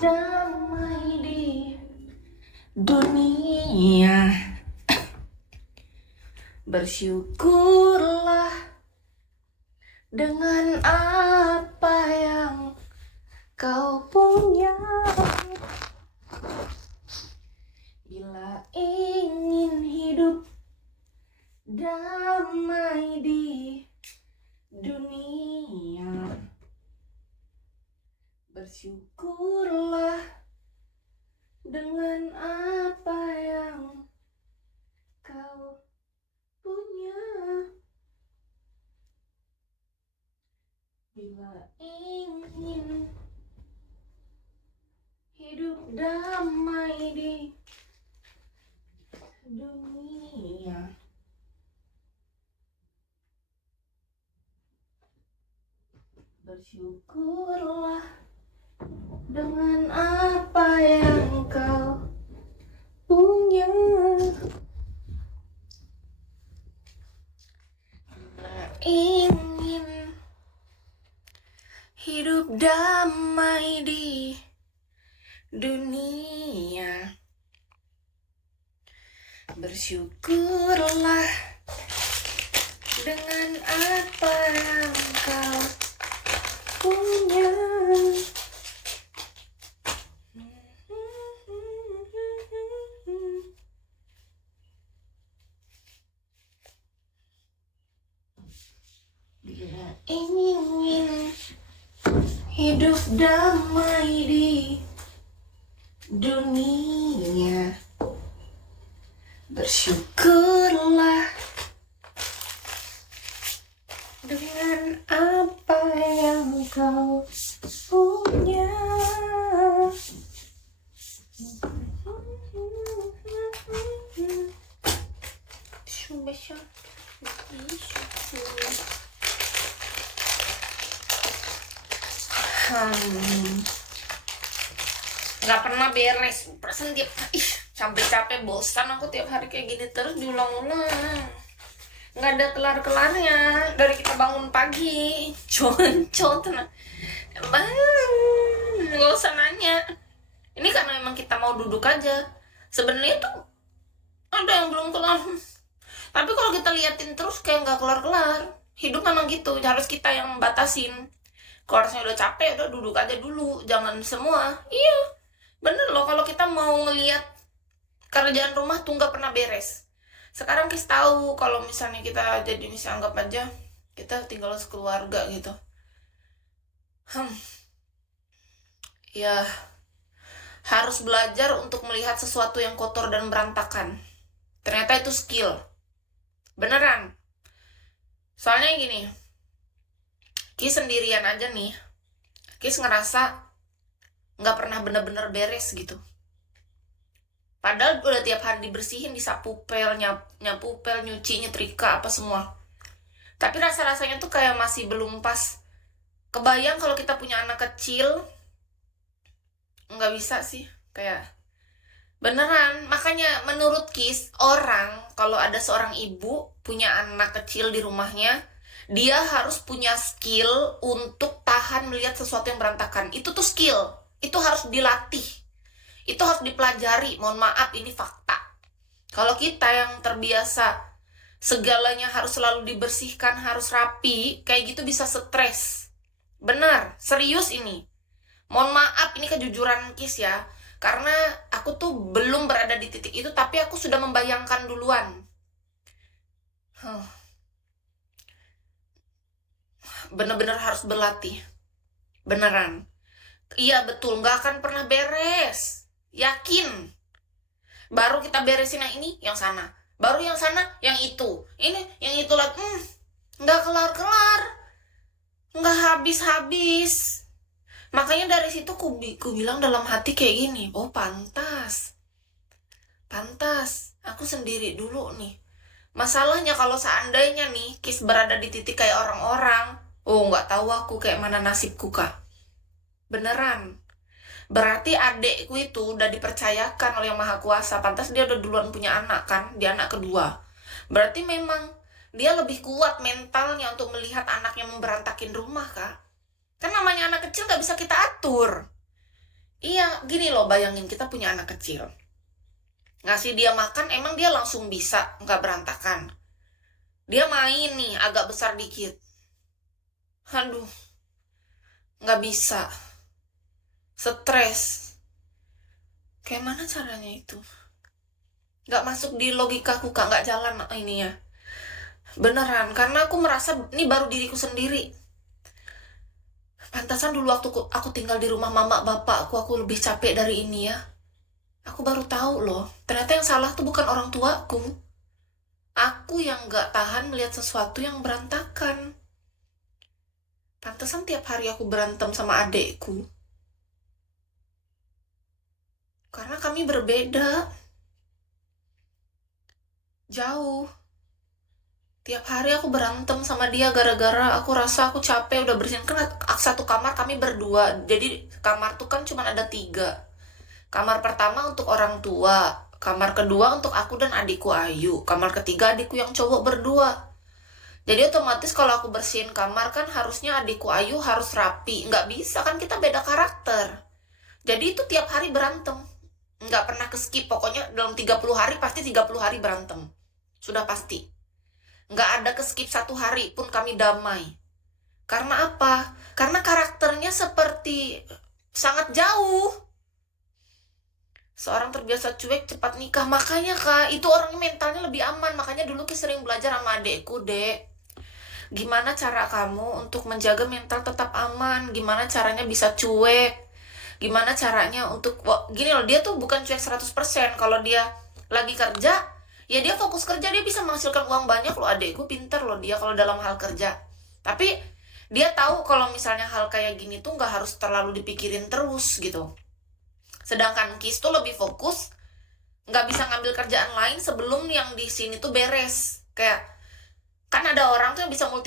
damai di dunia. Bersyukurlah dengan apa yang kau punya. Bila ingin hidup damai di dunia, bersyukurlah dengan apa yang kau punya. Bila ingin hidup damai di dunia, bersyukurlah dengan apa yang kau punya. Ingin hidup damai di dunia, bersyukurlah dengan apa yang kau punya. Bila ingin hidup damai di dunia, bersyukurlah dengan apa yang kau punya. Nggak pernah beres, perasaan tiap sampai capek, bosan aku tiap hari kayak gini terus diulang-ulang, nggak ada kelar-kelarnya dari kita bangun pagi. Concot, nggak usah nanya. Ini karena memang kita mau duduk aja. Sebenarnya tuh ada yang belum kelar, tapi kalau kita liatin terus kayak nggak kelar-kelar. Hidup memang gitu, harus kita yang batasin. Kalau harusnya udah capek, udah duduk aja dulu, jangan semua. Iya, bener loh, kalau kita mau ngeliat kerjaan rumah tuh nggak pernah beres. Sekarang kita tahu kalau misalnya kita jadi, misalnya anggap aja kita tinggal sekeluarga gitu. Ya harus belajar untuk melihat sesuatu yang kotor dan berantakan. Ternyata itu skill. Beneran. Soalnya gini, Kis sendirian aja nih, Kis ngerasa nggak pernah bener-bener beres gitu. Padahal udah tiap hari dibersihin, disapu pel, nyapu pel, nyuci, nyetrika, apa semua. Tapi rasa-rasanya tuh kayak masih belum pas. Kebayang kalau kita punya anak kecil, nggak bisa sih, kayak beneran. Makanya menurut Kis, orang kalau ada seorang ibu punya anak kecil di rumahnya, dia harus punya skill untuk tahan melihat sesuatu yang berantakan. Itu tuh skill, itu harus dilatih, itu harus dipelajari. Mohon maaf, ini fakta. Kalau kita yang terbiasa segalanya harus selalu dibersihkan, harus rapi, kayak gitu bisa stres. Benar, serius ini. Mohon maaf, ini kejujuran Kis ya. Karena aku tuh belum berada di titik itu, tapi aku sudah membayangkan duluan. Bener-bener harus berlatih. Beneran. Iya betul, gak akan pernah beres. Yakin. Baru kita beresin yang ini, yang sana. Baru yang sana, yang itu. Ini, yang itu lagi. Gak kelar-kelar. Gak habis-habis. Makanya dari situ ku bilang dalam hati kayak gini. Oh pantas. Pantas. Aku sendiri dulu nih. Masalahnya kalau seandainya nih Kis berada di titik kayak orang-orang, oh nggak tahu aku kayak mana nasibku kak. Beneran. Berarti adekku itu udah dipercayakan oleh Yang Maha Kuasa. Pantas dia udah duluan punya anak kan, dia anak kedua. Berarti memang dia lebih kuat mentalnya untuk melihat anaknya memberantakin rumah kak. Kan namanya anak kecil nggak bisa kita atur. Iya, gini loh, bayangin kita punya anak kecil. Ngasih dia makan, emang dia langsung bisa, nggak berantakan. Dia main nih, agak besar dikit. Aduh, nggak bisa. Stres. Kayak mana caranya itu? Nggak masuk di logikaku, Kak. Nggak jalan ini ya. Beneran, karena aku merasa ini baru diriku sendiri. Pantasan dulu waktu aku tinggal di rumah mama bapakku, aku lebih capek dari ini ya. Aku baru tahu loh, ternyata yang salah tuh bukan orang tuaku. Aku yang nggak tahan melihat sesuatu yang berantakan. Pantesan tiap hari aku berantem sama adekku. Karena kami berbeda. Jauh. Tiap hari aku berantem sama dia gara-gara aku rasa aku capek udah bersihin. Kan satu kamar kami berdua. Jadi kamar tuh kan cuma ada 3. Kamar pertama untuk orang tua. Kamar kedua untuk aku dan adikku Ayu. Kamar ketiga adikku yang cowok berdua. Jadi otomatis kalau aku bersihin kamar kan harusnya adikku Ayu harus rapi. Nggak bisa kan kita beda karakter. Jadi itu tiap hari berantem. Nggak pernah ke skip. Pokoknya dalam 30 hari pasti 30 hari berantem. Sudah pasti. Nggak ada ke skip 1 hari pun kami damai. Karena apa? Karena karakternya seperti sangat jauh. Seorang terbiasa cuek cepat nikah. Makanya Kak, itu orang mentalnya lebih aman. Makanya dulu Ki sering belajar sama adekku, Dek. Gimana cara kamu untuk menjaga mental tetap aman? Gimana caranya bisa cuek? Gimana caranya untuk gini loh, dia tuh bukan cuek 100%. Kalau dia lagi kerja, ya dia fokus kerja, dia bisa menghasilkan uang banyak loh. Adekku pinter loh dia kalau dalam hal kerja. Tapi dia tahu kalau misalnya hal kayak gini tuh nggak harus terlalu dipikirin terus gitu. Sedangkan Kis tuh lebih fokus, nggak bisa ngambil kerjaan lain sebelum yang di sini tuh beres. Kayak kan ada orang tuh yang bisa multi